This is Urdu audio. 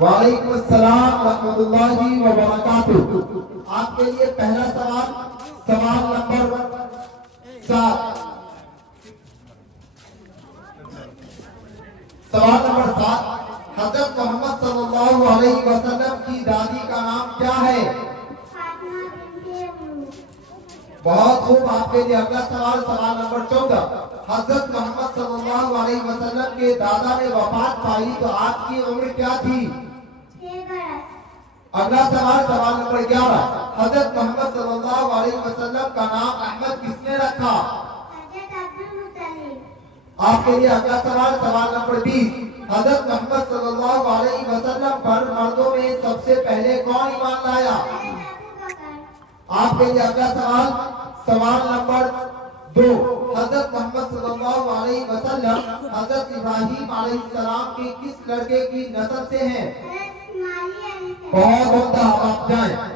وعلیکم السلام ورحمۃ اللہ وبرکاتہ۔ آپ کے لیے پہلا سوال، سوال نمبر 7۔ سوال نمبر 7، حضرت محمد صلی اللہ علیہ وسلم کی دادی کا نام کیا ہے؟ بہت خوب، آپ کے لیے اگلا سوال، سوال نمبر 14۔ حضرت محمد صلی اللہ علیہ وسلم کے دادا نے وفات پائی تو آپ کی عمر کیا تھی؟ اگلا سوال، سوال نمبر 11۔ حضرت محمد صلی اللہ علیہ وسلم کا نام احمد کس نے رکھا؟ آپ کے لیے اگلا سوال، سوال نمبر 20۔ حضرت محمد صلی اللہ علیہ وسلم پر مردوں میں سب سے پہلے کون ایمان لایا؟ آپ کے لیے اگلا سوال، سوال نمبر 2۔ حضرت محمد صلی اللہ علیہ وسلم حضرت ابراہیم علیہ السلام کے کس لڑکے کی نسل سے ہیں؟ بہت عمدہ، آپ جائیں۔